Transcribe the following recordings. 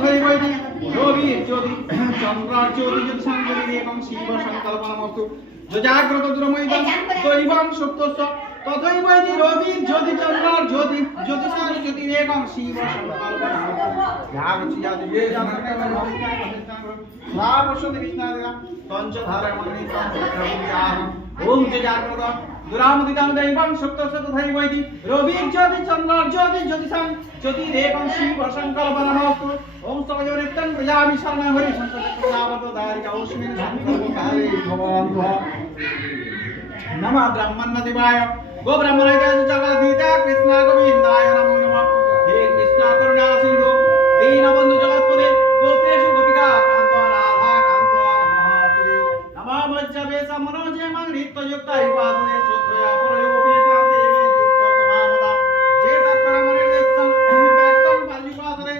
তথৈবৈতি রবি জ্যোতি চন্দ্রার জ্যোতি জ্যোতিষাঙ্গতি একং শিব সংকল্পনমস্তু জাগ্রত দুরময়িতং দৈবং সুপ্তস্য তথৈবৈতি রবি জ্যোতি চন্দ্রার জ্যোতি জ্যোতিষাঙ্গতি একং শিব সংকল্পনমস্তু যাগচ্ছিয়াদি রাবশতি বিষ্ণাদেবা পঞ্চধারমণি সংকল্পনমস্তু ওম জাগ্রত দুরামদিতাং দৈবং সুপ্তস্য তথৈবৈতি রবি জ্যোতি চন্দ্রার জ্যোতি জ্যোতিষাং জ্যোতি একং শিব সংকল্পনমস্তু ওম স্তবজনিত্যং প্রজামি শরণ হরি সংকল্পনাবত দারিকা ওস্মিন সংকল্পকারে ভবন্তু নমঃ ব্রহ্মণ্যদেবায় গো ব্রহ্মণায় জগদ্ধিতা কৃষ্ণ গোবিন্দায় নমো নমঃ হে কৃষ্ণ করুণা সিন্ধু দীনবন্ধু জগৎপতে গোপেষু গোপিকা কান্ত রাধা কান্ত নমঃ নমঃ মজ্জবেশ মনোজে মং নিত্যযুক্তায় উপাসনে শ্রদ্ধয়া পরয়োপেতান্তে মে যুক্ত তমামতা যে তৎপরমনে দেশং ব্যক্তং পারিপাসনে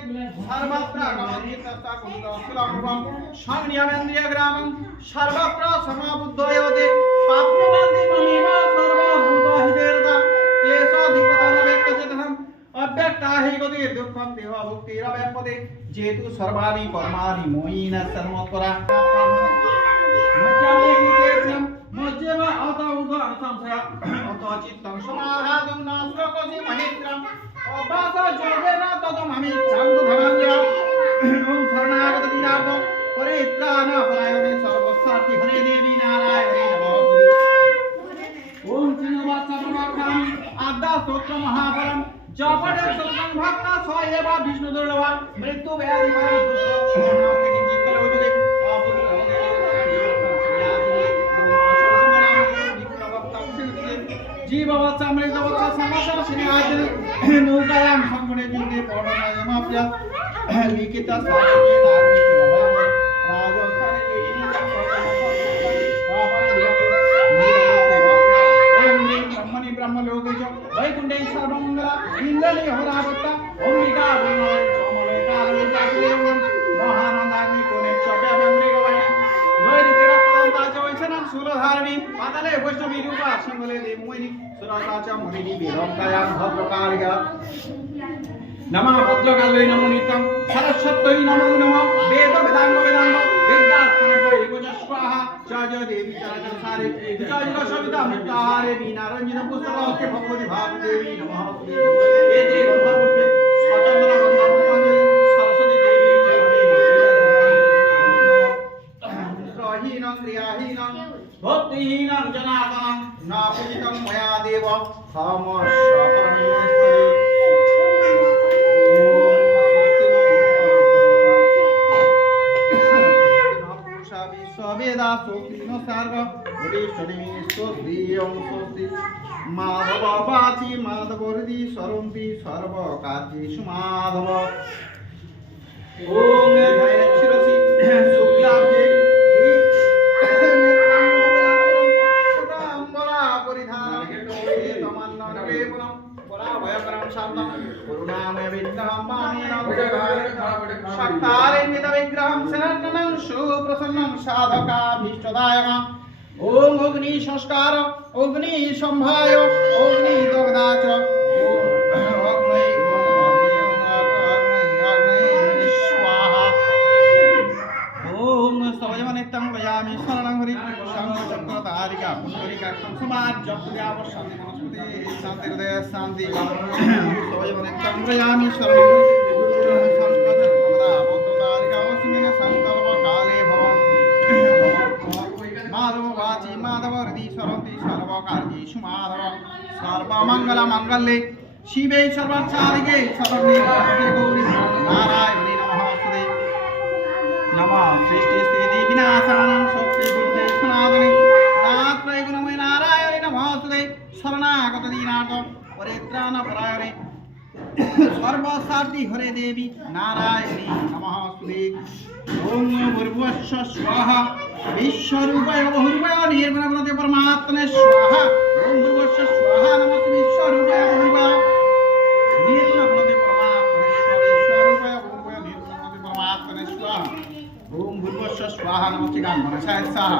সর্বত্র গমনিতস্তা কুন্দস্তুলম্বং সংনিয়মেন্দ্রিয় গ্রামং সর্বত্র সমবুদ্ধয়োতে পাপ্যবন্তি মমিমা সর্বভূতহিতেরতা ক্লেশাধিপতনবেক্ষচেতনম অব্যক্তাহি গতির দুঃখম দেহ ভুক্তিরব্যাপতে যেতু সর্বাণি কর্মাণি ময়িন সন্মৎপরা মজ্জামেহিতেস্যম মজ্জেম অত ঊর্ধ্বং সংশয় অত চিত্তং সমাধাতুং নাস্রকসি মহেন্দ্রম অবাস যোগেন ততমমি চান্তু ধনঞ্জয় ওম শরণাগত বিরাট পরিত্রাণ পরায়ণে সর্বস্বার্থী হরে দেবী নারায়ণে নমঃ ওম শ্রীনিবাসাপ্রমাখ্যামি আদ্যা স্তোত্র মহাফলম জপটে সততং ভক্তা স এব বিষ্ণু দুর্লভা মৃত্যু ব্যাধি নামতে কিঞ্চিৎ কলে উজুরে জীববৎসা মৃতবৎসা সমস্যা শ্রী আজরি নৌকায়াম সংগঠে যুগে পড়নায়মাপ্যা লিখিত স্বামী ধার্মিক রাজস্থানে ব্রহ্মণি ব্রহ্মলোকে চ বৈকুণ্ঠে সর্বমঙ্গলা ইন্দ্রলি হরাবত্তা অম্বিকা বিনয় চমলে কালে কাকুলেম মহানন্দাগ্নি কোণে চব্যাব্যামৃ গবাণী নৈরিতে রক্তদন্তা চ ঐশনাং শূলধারিণী পাতালে বৈষ্ণবী রূপা সিংহলে দেবমোহিনী সুরতা চ মহিনী বিরঙ্কায়াং ভদ্রকারিকা নমঃ ভদ্রকালৈ নমো নিত্যং সরস্বত্যৈ নমো নমঃ বেদ বেদাঙ্গ বেদাঙ্গ বিদ্যাস্থানগো এগোচ স্বাহা জয় জয় দেবী চরাচর সারে জয় জয় সবিতা মুক্তাহারে বীণা রঞ্জিত পুস্তকে ভগবতী ভাব দেবী নমঃ এ যে গন্ধর্বপুষ্পে সচন্দন গন্ধর্বাঞ্জলি সরস্বতী দেবী চরণে রহীনং ক্রিয়াহীনং ভক্তিহীনং জনার্দনং না পূজিতং ময়া দেব সমস্য পরমেশ্বরী বেদা সোক্তিন সার্গ হরিশ্বরী স্বস্তিয়ং স্বস্তি মাধব বাচি মাধবরদি সরন্তি সর্ব কার্যেষু মাধব ওম শিরসি শুক্লাব্জে নেত্রাম্বরা পরিধান তমান্ন নবেবনম পরাভয়করম শান্তম করুণাময় বিগ্রহম পাণিনাম শক্তারেন্বিত বিগ্রহম শরণ্যং সুপ্রসন্নং সাধকাভীষ্টদায়কম ওম অগ্নি সংস্কার অগ্নি সম্ভায় অগ্নি দগ্ধা চ স্বাহা ওম স্তবজমনিত্যং ভয়ামি শরণং হরি শঙ্খচক্রধারিকা পুণ্ডরিকাক্ষং সমাজ্জপ্যাব শান্তি বনস্পতি শান্তি হৃদয় শান্তি স্তবজমনিত্যং ভয়ামি শরণং হরি শঙ্খচক্রধারিকা অস্মিন সংকল্প কালে ভবং মাধব বাচি মাধব হৃদি সরন্তি সর্বকার্যেষু মাধব সর্বমঙ্গল মঙ্গলে শিবে সর্বার্থসাধিকে শরণ্যে গৌরী নারায়ণী নমঃস্তুতে নমঃ সৃষ্টি স্থিতি বিনাশানাং শক্তি বুদ্ধি সনাতনী নাত্রয় গুণময় নারায়ণী নমঃস্তুতে শরণাগত দীনার্থ পরিত্রাণ পরায়ণে সর্বসার্থী হরে দেবী নারায়ণী নমঃস্তুতে ওম ভূর্ভুবস্য স্বাহা বিশ্বরূপায় বহুরূপায় নির্গুণগুণতে পরমাত্মনে স্বাহা ওম ভূর্ভুবস্য স্বাহা নমস্তে বিশ্বরূপায় বহুরূপায় নির্গুণগুণতে পরমাত্মনে স্বাহা বিশ্বরূপায় বহুরূপায় নির্গুণগুণতে পরমাত্মনে স্বাহা ওম ভূর্ভুবস্য स्वाहा नमस्ते गणेशाय स्वाहा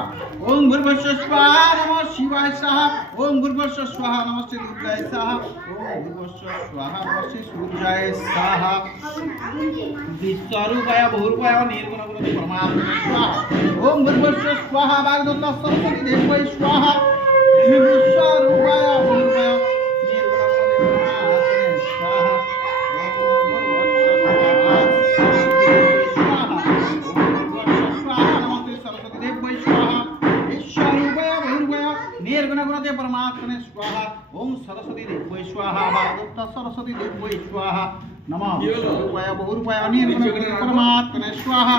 ओम भूर्भुवस्सुः स्वाहा नमः शिवाय स्वाहा ओम भूर्भुवस्सुः स्वाहा नमस्ते दुर्गाय स्वाहा ओम भूर्भुवस्सुः स्वाहा नमस्ते सूर्याय स्वाहा विश्वरूपाय भूर्भुवाय निर्गुण गुणवती परमात्मने स्वाहा ओम भूर्भुवस्सुः स्वाहा वाग्दत्ता सरस्वती देवै स्वाहा विश्वरूपाय भूर्भुवाय निर्गुण गुणवती परमात्मने स्वाहा ओम भूर्भुवस्सुः स्वाहा निर्गुण गुणते परमात्मने स्वाहा ओम सरस्वती देवै स्वाहा वाग्दत्त सरस्वती देवै स्वाहा नमः विश्वरूपाय बहुरूपाय निर्गुण गुणते परमात्मने स्वाहा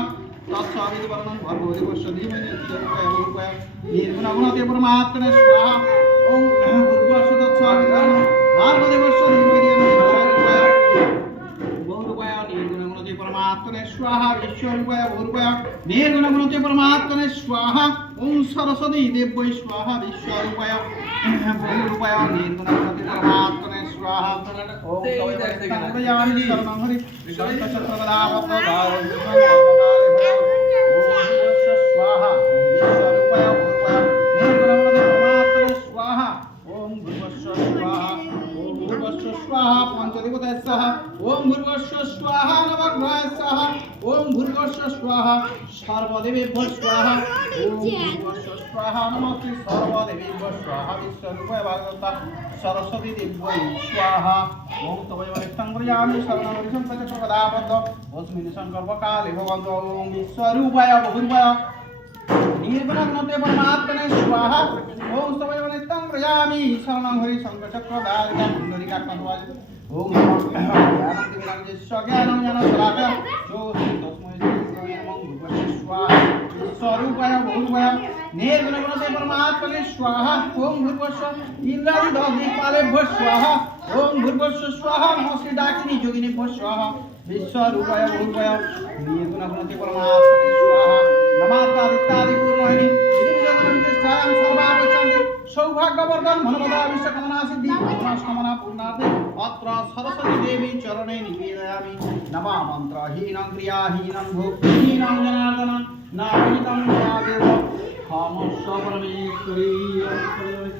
तत्सवित वर्णन भर्गोदेवस्य धीमहि विश्वरूपाय बहुरूपाय निर्गुण गुणते परमात्मने स्वाहा ओम भूर्भुवस्सुः तत्सवित वर्णन भर्गोदेवस्य धीमहि विश्वरूपाय बहुरूपाय निर्गुण गुणते परमात्मने स्वाहा विश्वरूपाय बहुरूपाय निर्गुण गुणते परमात्मने स्वाहा ओम सरस्वती देवै स्वाहा विश्वरूपाय बहुरूपाय निर्गुण गुणते परमात्मने स्वाहा ओम तवैयामि शरणं हरि विश्वचक्रगदावतारं स्वाहा विश्वरूपाय बहुरूपाय निर्गुण गुणते परमात्मने स्वाहा ओम भूर्भुवस्सुः स्वाहा ओम भूर्भुवस्सुः स्वाहा पंचदेवताय स्वाहा ओम भूर्भुवस्सुः स्वाहा नवग्रहाय स्वाहा ओम भूर्भुवस्सुः स्वाहा सर्वदेवेभ्यो स्वाहा ओम भूर्भुवस्सुः स्वाहा नमस्ते सर्वदेवेभ्यो स्वाहा विश्वरूपाय वाग्दत्ता सरस्वती देवै स्वाहा ओम तवैवरिष्ठं शरणं हरिं प्रचक्रगदाबद्ध अस्मिन् संकल्पकाले भगवन्तो ओम विश्वरूपाय बहुरूपाय निर्गुण गुणते परमात्मने स्वाहा ओम तवैवरिष्ठं शरणं हरि शङ्खचक्रधारिणं पुण्डरीकाक्षध्वज ओम ज्ञानं ज्ञानशलाकया तस्मै स्वाहा स्वरूपाय बहुरूपाय निर्गुण गुणते परमात्मने स्वाहा ओम भूर्भुवस्सुः इंद्रादिदीपालेभ्यो स्वाहा ओम भूर्भुवस्सुः स्वाहा नमस्ते डाकिनी योगिनीभ्यो स्वाहा विश्वरूपाय बहुरूपाय निर्गुण गुणते परमात्मने स्वाहा नमात्तादित्यादि पूर्णहिनी विधिविजयनिष्ठायां सर्वापच्छन्ति सौभाग्यवर्धन मनोमदा विश्वकामना सिद्धि मनोकामना पूर्णार्थे अत्र सरस्वती देवी चरणे निवेदयामि नमः मन्त्रहीनं क्रियाहीनं भक्तिहीनं जनार्दन नाभितं यादेव हमस्य परमेश्वरी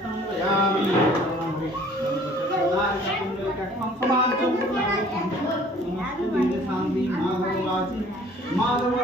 संयामि शांति माधव